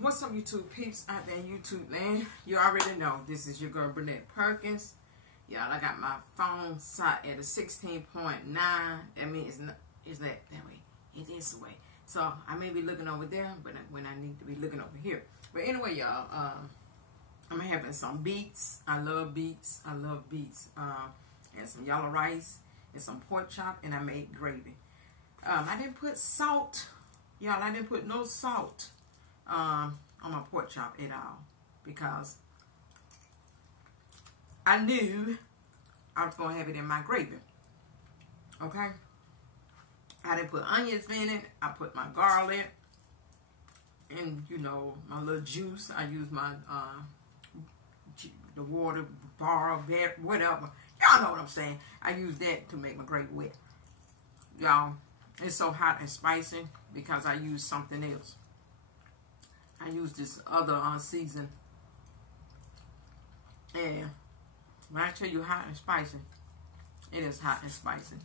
What's up, YouTube peeps out there in YouTube land? You already know this is your girl Burnett Perkins. Y'all, I got my phone set at a 16.9. That means it's that way. It is the way. So I may be looking over there, but when I need to be looking over here. But anyway, y'all, I'm having some beets. I love beets. And some yellow rice and some pork chop, and I made gravy. I didn't put salt, y'all. I didn't put no salt on my pork chop at all because I knew I was gonna have it in my gravy. Okay. I didn't put onions in it. I put my garlic and my little juice. I used my the water bar, whatever. Y'all know what I'm saying. I use that to make my gravy wet. Y'all, it's so hot and spicy because I use something else. I use this other season. And when I tell you hot and spicy, it is hot and spicy.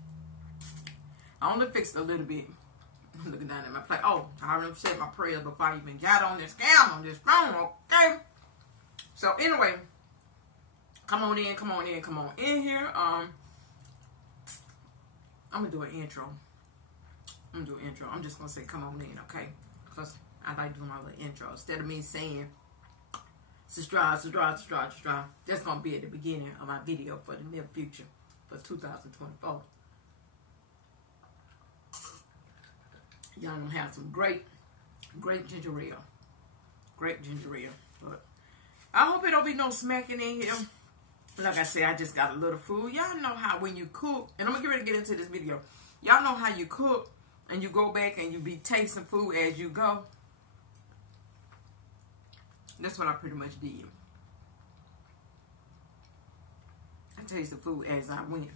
I only fixed a little bit. I'm looking down at my plate. Oh, I already said my prayers before I even got on this camera, on this phone, okay? So anyway, come on in here. I'm gonna do an intro. I'm just gonna say come on in, okay? Because I like doing my little intro. Instead of me saying subscribe. That's gonna be at the beginning of my video for the near future, for 2024. Y'all gonna have some great ginger ale. Great ginger ale. But I hope it don't be no smacking in here. Like I said, I just got a little food. Y'all know how when you cook, and I'm gonna get ready to get into this video. Y'all know how you cook and you go back and you be tasting food as you go. That's what I pretty much did. I tasted food as I went.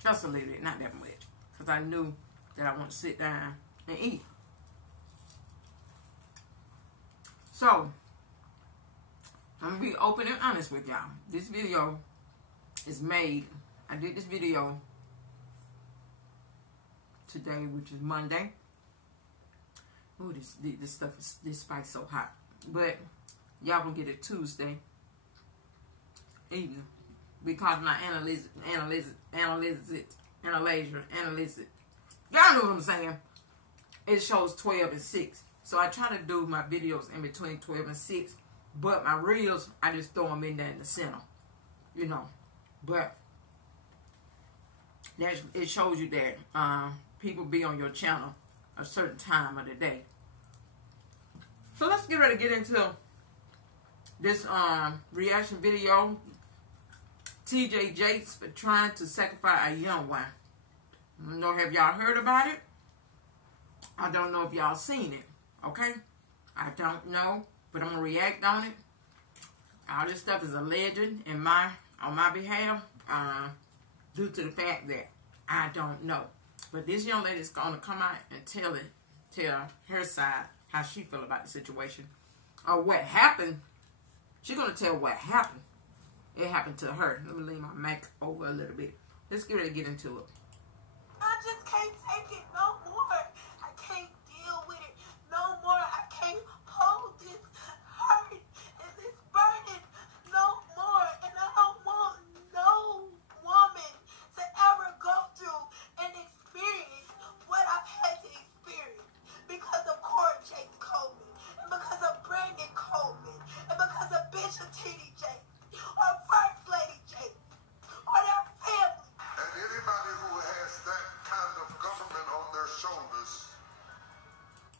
Just a little bit, not that much. Because I knew that I want to sit down and eat. So, I'm going to be open and honest with y'all. This video is made. I did this video today, which is Monday. Ooh, this stuff is, this spice so hot. But y'all gonna get it Tuesday evening because my analyze it. Y'all know what I'm saying. It shows 12 and 6. So I try to do my videos in between 12 and 6. But my reels, I just throw them in there in the center. But it shows you that people be on your channel a certain time of the day. So let's get ready to get into this reaction video. TD Jakes for trying to sacrifice a young one. I don't know, have y'all heard about it? I don't know if y'all seen it. Okay? I don't know, but I'm gonna react on it. All this stuff is alleged on my behalf, due to the fact that I don't know. But this young lady is gonna come out and tell her side, how she feel about the situation, or what happened. She's gonna tell what happened. It happened to her. Let me lean my mic over a little bit. Let's get ready to get into it. I just can't take it no more. I can't deal with it no more. I can't hold this hurt and this burden no more. And I don't want no woman to ever go through and experience what I've had to experience because of Court Jakes Coleman, and because of Brandon Coleman, and because of Bishop TD Jakes, or First Lady Jakes, or their family. And anybody who has that kind of government on their shoulders.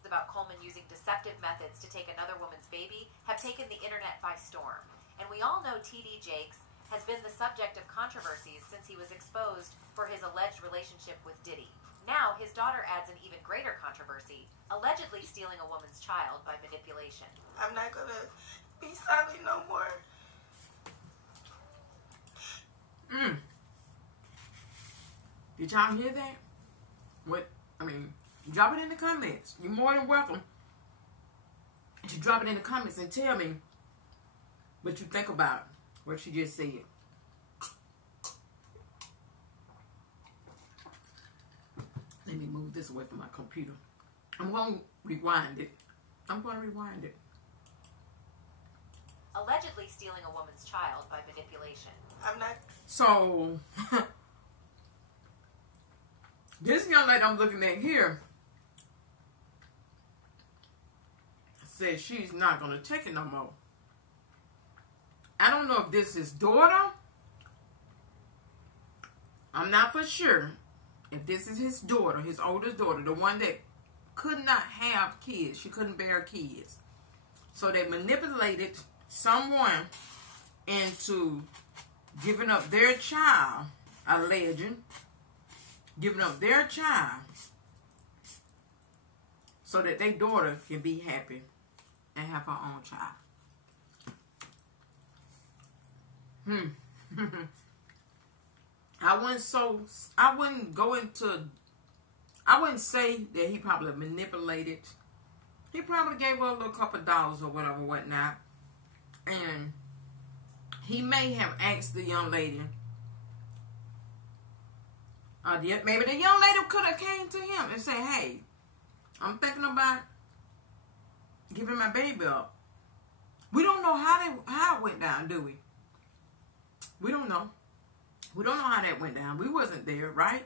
About Coleman using deceptive methods to take another woman's baby have taken the internet by storm. And we all know TD Jakes has been the subject of controversies since he was exposed for his alleged relationship with Diddy. Now, his daughter adds an even greater controversy, allegedly stealing a woman's child by manipulation. I'm not gonna be silent no more. Did y'all hear that? Drop it in the comments. You're more than welcome to drop it in the comments and tell me what you think about what she just said. Let me move this away from my computer. I'm going to rewind it. allegedly stealing a woman's child by manipulation. I'm not. So, this young lady I'm looking at here said she's not going to take it no more. I don't know if this is his daughter. I'm not for sure if this is his daughter, his oldest daughter, the one that could not have kids. She couldn't bear kids. So they manipulated someone into giving up their child, alleging, giving up their child so that their daughter can be happy and have her own child. I wouldn't say that he probably manipulated. He probably gave her a little couple dollars or whatever, whatnot. And he may have asked the young lady, maybe the young lady could have came to him and said, hey, I'm thinking about giving my baby up. We don't know how it went down, do we? We don't know. We don't know how that went down. We wasn't there, right?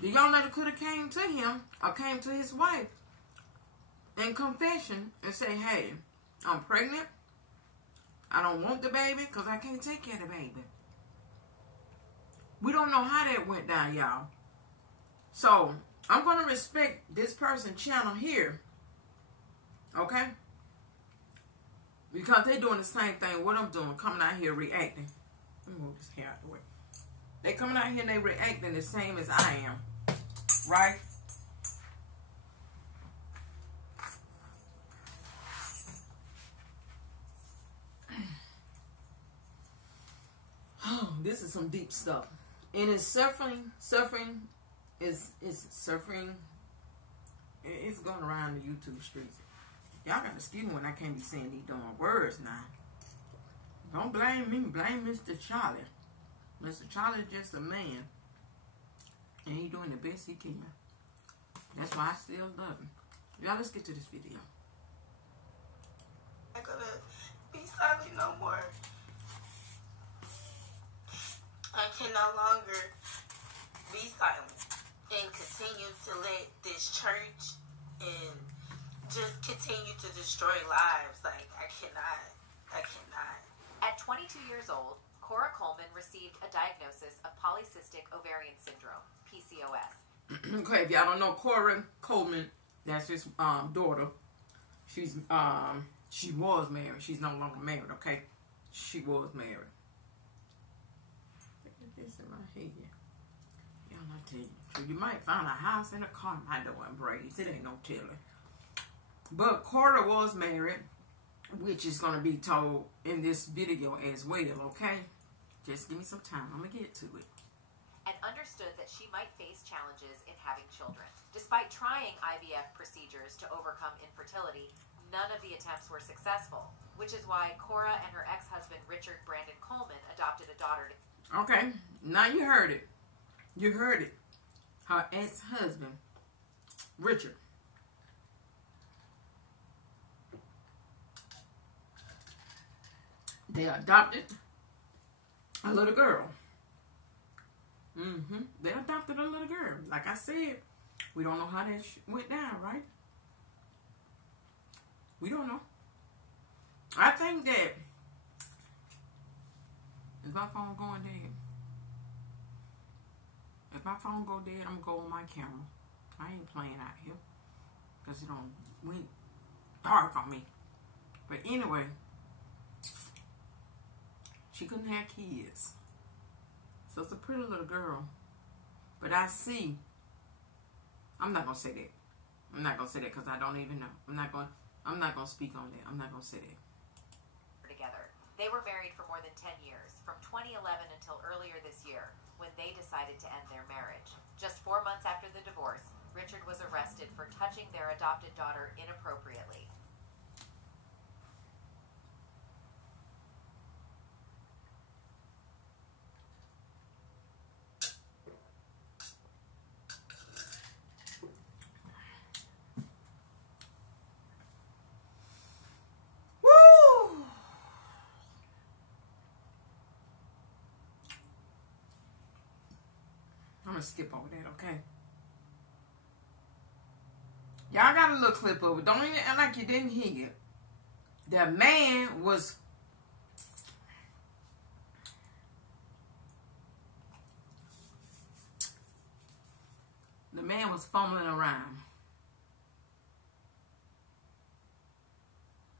The young lady could have came to him or came to his wife in confession and say, hey, I'm pregnant. I don't want the baby because I can't take care of the baby. We don't know how that went down, y'all. So, I'm going to respect this person's channel here. Okay? Because they're doing the same thing what I'm doing, coming out here reacting. Let me move this hair out the way. They coming out here and they reacting the same as I am. Right? Oh, this is some deep stuff. And it's suffering is suffering. It's going around the YouTube streets. Y'all got to excuse me when I can't be saying these dumb words now. Don't blame me. Blame Mr. Charlie. Mr. Charlie's just a man. And he's doing the best he can. That's why I still love him. Y'all, let's get to this video. I'm not gonna be silent no more. I can no longer be silent and continue to let this church and just continue to destroy lives. Like, I cannot. At 22 years old, Cora Coleman received a diagnosis of polycystic ovarian syndrome, PCOS. Okay, if y'all don't know Cora Coleman, that's his daughter. She was married. She's no longer married, okay? She was married. Look at this in my head. Y'all, I tell you, you might find a house and a car in my door and braids. It ain't no telling. But Cora was married, which is going to be told in this video as well, okay? Just give me some time. I'm going to get to it. And understood that she might face challenges in having children. Despite trying IVF procedures to overcome infertility, none of the attempts were successful, which is why Cora and her ex-husband, Richard Brandon Coleman, adopted a daughter. Okay, now you heard it. You heard it. Her ex-husband, Richard. They adopted a little girl. They adopted a little girl. Like I said, we don't know how that went down, right? We don't know. I think that is my phone going dead? If my phone go dead, I'm going to go on my camera. I ain't playing out here because it don't went dark on me. But anyway, she couldn't have kids. So it's a pretty little girl. But I see, I'm not going to say that. I'm not going to say that because I don't even know. I'm not going to speak on that. I'm not going to say that. Together. They were married for more than 10 years, from 2011 until earlier this year, when they decided to end their marriage. Just 4 months after the divorce, Richard was arrested for touching their adopted daughter inappropriately. to skip over that, okay? Y'all got a little clip of it. Don't even act like you didn't hear it. The man was... The man was fumbling around.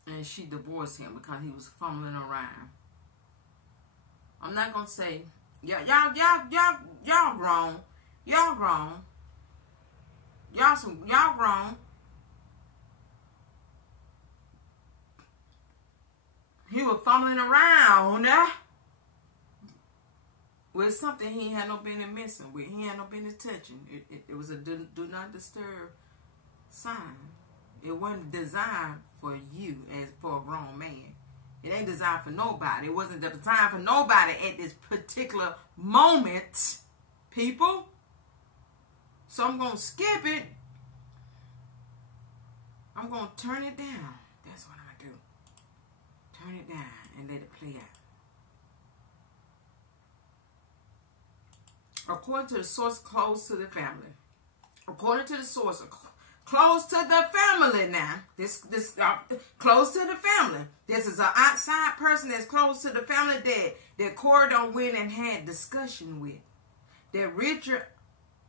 And she divorced him because he was fumbling around. I'm not gonna say, y'all grown. Y'all grown. Y'all grown. He was fumbling around with something he had no business messing with. He had no business touching. It was a do not disturb sign. It wasn't designed for you as for a grown man. It ain't designed for nobody. It wasn't the time for nobody at this particular moment, people. So I'm going to skip it. I'm going to turn it down. That's what I'm going to do. Turn it down and let it play out. According to the source close to the family. According to the source close to the family now. This close to the family. This is an outside person that's close to the family that Cora done went and had discussion with. That Richard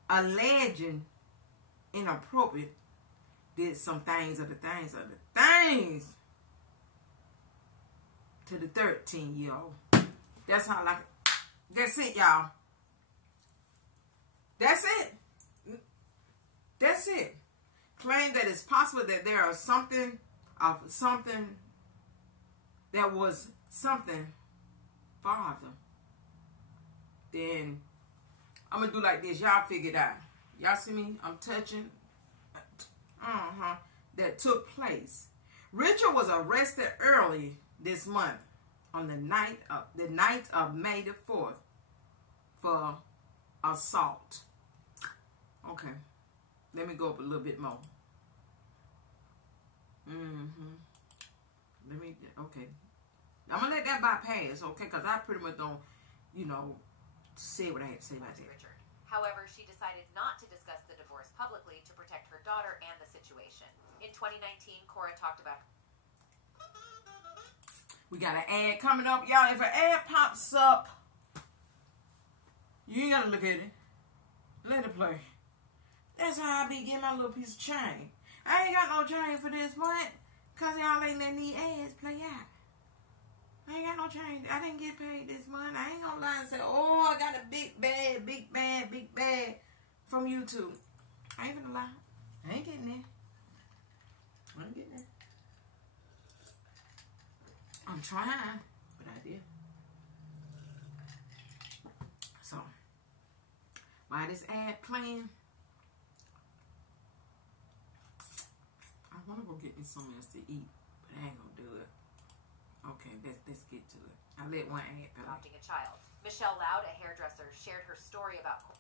alleging inappropriate did some things to the 13-year-old. That's how I like it. That's it, y'all. That's it. That's it. Claim that it's possible that there are something that was something farther. Then I'm gonna do like this. Y'all figure it out. Y'all see me? I'm touching. That took place. Richard was arrested early this month on the night of May the 4th for assault. Okay. Let me go up a little bit more. Okay. I'm going to let that bypass, okay? Because I pretty much don't, say what I had to say about that. Richard. However, she decided not to discuss the divorce publicly to protect her daughter and the situation. In 2019, Cora talked about... We got an ad coming up. Y'all, if an ad pops up, you ain't got to look at it. Let it play. That's how I be getting my little piece of chain. I ain't got no chain for this month because y'all ain't letting these ads play out. I ain't got no chain. I didn't get paid this month. I ain't gonna lie and say, oh, I got a big bag from YouTube. I ain't gonna lie. I ain't getting there. I ain't getting there. I'm trying, but I did. So, while this ad playing, I want to go get me something else to eat, but I ain't gonna do it. Okay, let's get to it. I let one ad play. Adopting a child. Michelle Loud, a hairdresser, shared her story about Cora.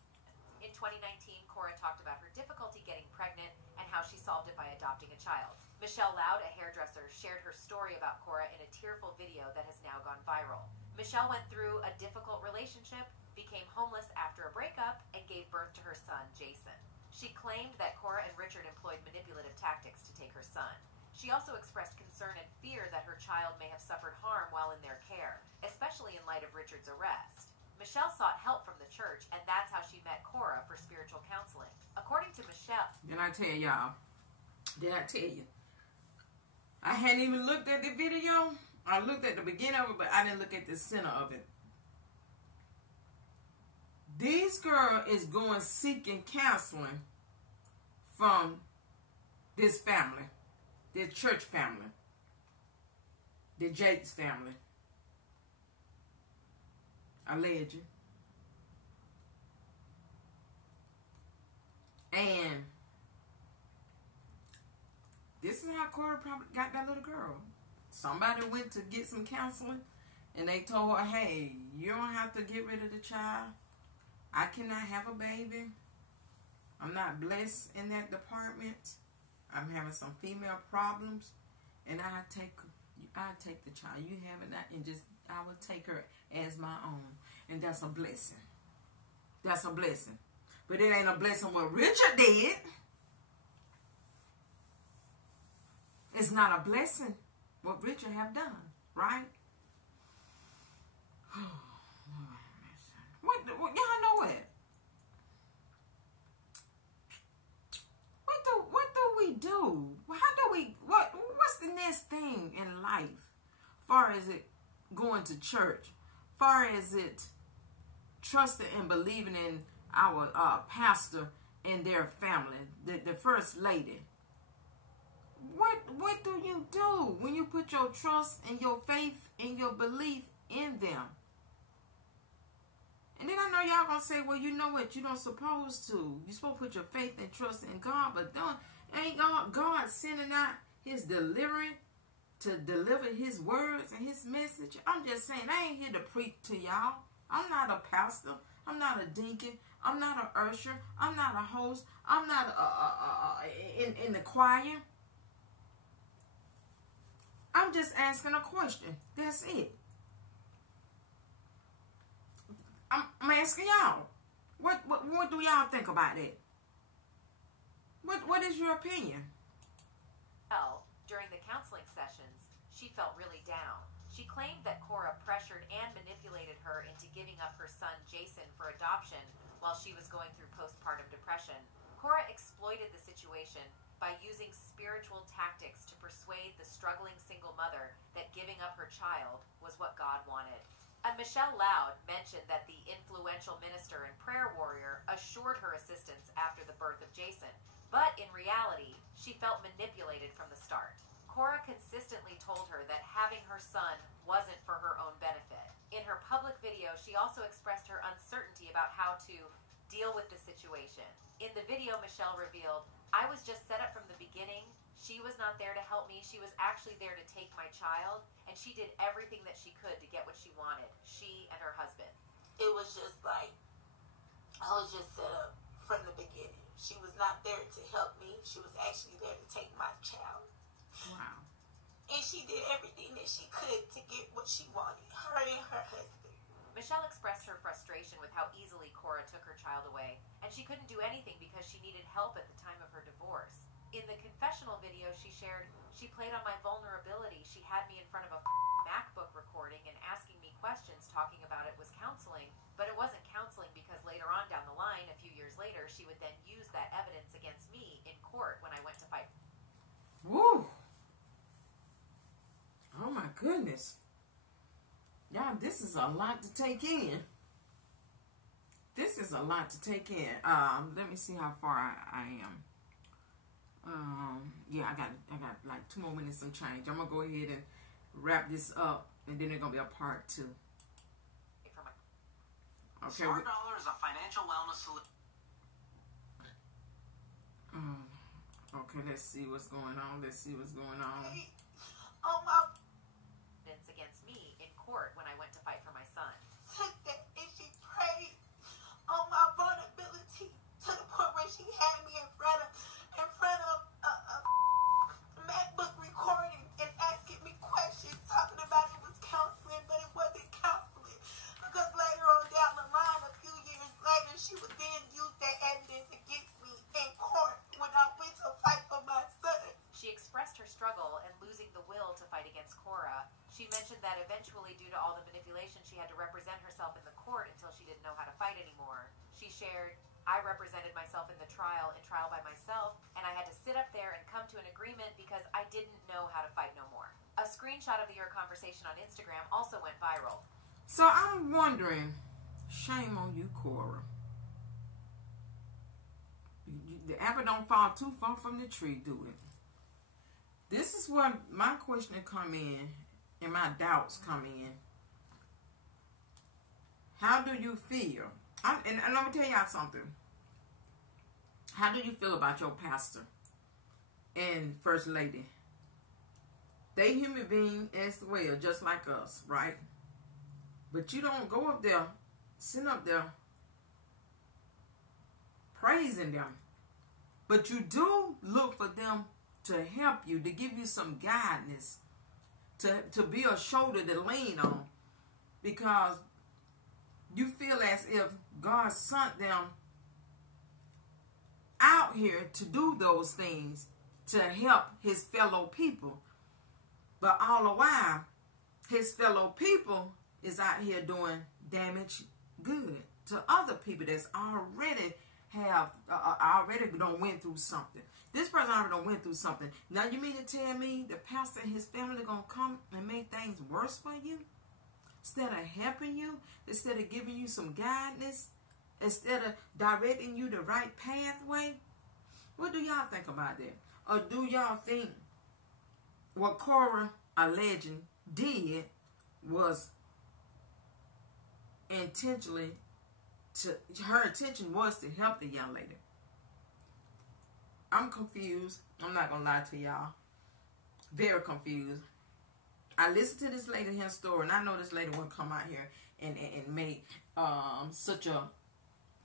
In 2019, Cora talked about her difficulty getting pregnant and how she solved it by adopting a child. Michelle Loud, a hairdresser, shared her story about Cora in a tearful video that has now gone viral. Michelle went through a difficult relationship, became homeless after a breakup, and gave birth to her son, Jason. She claimed that Cora and Richard employed manipulative tactics to take her son. She also expressed concern and fear that her child may have suffered harm while in their care, especially in light of Richard's arrest. Michelle sought help from the church, and that's how she met Cora for spiritual counseling. According to Michelle... Did I tell y'all? Did I tell you? I hadn't even looked at the video. I looked at the beginning of it, but I didn't look at the center of it. This girl is going seeking counseling from this family. The church family. The Jakes family. Alleged. And this is how Cora probably got that little girl. Somebody went to get some counseling and they told her, hey, you don't have to get rid of the child. I cannot have a baby. I'm not blessed in that department. I'm having some female problems, and I take the child. You have it, and I will take her as my own, and that's a blessing. That's a blessing. But it ain't a blessing what Richard did. It's not a blessing what Richard have done, right? What y'all know what? What do we do? What's the next thing in life? Far as it going to church, far as it trusting and believing in our pastor and their family, the first lady. What do you do when you put your trust and your faith and your belief in them? And then I know y'all gonna say, well, you know what? You don't supposed to. You're supposed to put your faith and trust in God, but ain't God sending out his delivering to deliver his words and his message? I'm just saying, I ain't here to preach to y'all. I'm not a pastor. I'm not a deacon. I'm not an usher. I'm not a host. I'm not in the choir. I'm just asking a question. That's it. I'm asking y'all. What do y'all think about it? What is your opinion? Well, during the counseling sessions, she felt really down. She claimed that Cora pressured and manipulated her into giving up her son Jason for adoption while she was going through postpartum depression. Cora exploited the situation by using spiritual tactics to persuade the struggling single mother that giving up her child was what God wanted. And Michelle Loud mentioned that the influential minister and prayer warrior assured her assistance after the birth of Jason, but in reality, she felt manipulated from the start. Cora consistently told her that having her son wasn't for her own benefit. In her public video, she also expressed her uncertainty about how to deal with the situation. In the video, Michelle revealed, "I was just set up from the beginning. She was not there to help me. She was actually there to take my child, and she did everything that she could to get what she wanted, she and her husband." It was just like, I was just set up from the beginning. She was not there to help me. She was actually there to take my child. Wow. And she did everything that she could to get what she wanted, her and her husband. Michelle expressed her frustration with how easily Cora took her child away, and she couldn't do anything because she needed help at the time of her divorce. In the confessional video she shared, she played on my vulnerability. She had me in front of a MacBook recording and asking me questions, talking about it was counseling, but it wasn't counseling because later on down the line, a few years later, she would then use that evidence against me in court when I went to fight. Woo! Oh my goodness. Y'all, this is a lot to take in. This is a lot to take in. Let me see how far I am. Yeah, I got like 2 more minutes and change. I'm gonna go ahead and wrap this up, and then there's gonna be a part 2. Okay. Smart Dollar is a financial wellness solution. Okay, let's see what's going on. Oh my, Against me in court when I went to fight for my son. took that and she prayed on my vulnerability to the point where she had me in front of a MacBook recording and asking me questions, talking about it was counseling, but it wasn't counseling. Because later on down the line, a few years later, she would then use that evidence against me in court when I went to fight for my son. She expressed her struggle and losing the will to fight against Cora. She mentioned that eventually, due to all the manipulation, she had to represent herself in the court until she didn't know how to fight anymore. She shared, "I represented myself in trial by myself, and I had to sit up there and come to an agreement because I didn't know how to fight no more." A screenshot of your conversation on Instagram also went viral. So I'm wondering, shame on you, Cora. The apple don't fall too far from the tree, do it? This is where my question come in and my doubts come in. How do you feel? And let me tell y'all something. How do you feel about your pastor and first lady? They human beings as well, just like us, right? But you don't go up there, sit up there, praising them. But you do look for them to help you, to give you some guidance, to be a shoulder to lean on, because you feel as if God sent them out here to do those things to help his fellow people. But all the while, his fellow people is out here doing damage good to other people that's already done went through something. This person already done went through something. Now you mean to tell me the pastor and his family gonna come and make things worse for you? Instead of helping you, instead of giving you some guidance, instead of directing you the right pathway? What do y'all think about that? Or do y'all think what Cora, a legend, did was intentionally her intention was to help the young lady? I'm confused. I'm not gonna lie to y'all. Very confused. I listened to this lady here story, and I know this lady won't come out here and make such a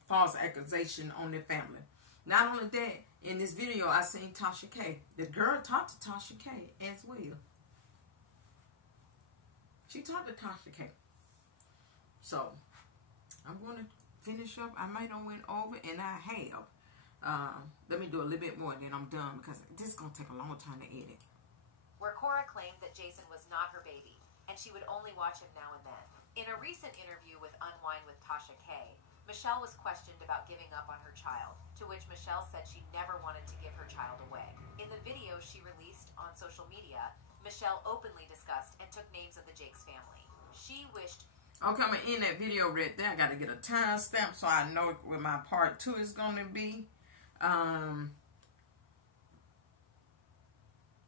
false accusation on their family. Not only that, in this video I seen Tasha K. The girl talked to Tasha K as well. She talked to Tasha K. So I'm gonna finish up. I might have went over, and I have. Let me do a little bit more, and then I'm done, because this is gonna take a long time to edit. Where Cora claimed that Jason was not her baby, and she would only watch him now and then. In a recent interview with Unwind with Tasha K, Michelle was questioned about giving up on her child, to which Michelle said she never wanted to give her child away. In the video she released on social media, Michelle openly discussed and took names of the Jakes family. She wished... Okay, I'm going to end that video right there. I got to get a timestamp so I know where my part 2 is going to be.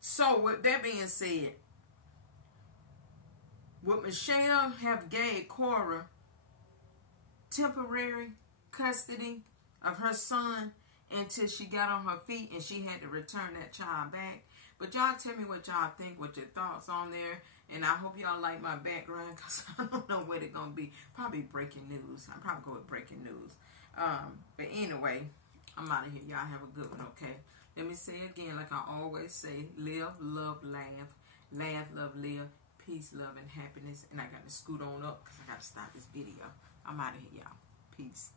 So, with that being said, would Michelle have gave Cora temporary custody of her son until she got on her feet and she had to return that child back? But y'all tell me what y'all think, what your thoughts on there. And I hope y'all like my background, because I don't know what it's going to be. Probably breaking news. I'll probably go with breaking news. But anyway, I'm out of here. Y'all have a good one, okay? Let me say again, like I always say, live, love, laugh. Laugh, love, live. Peace, love, and happiness. And I got to scoot on up because I got to start this video. I'm out of here, y'all. Peace.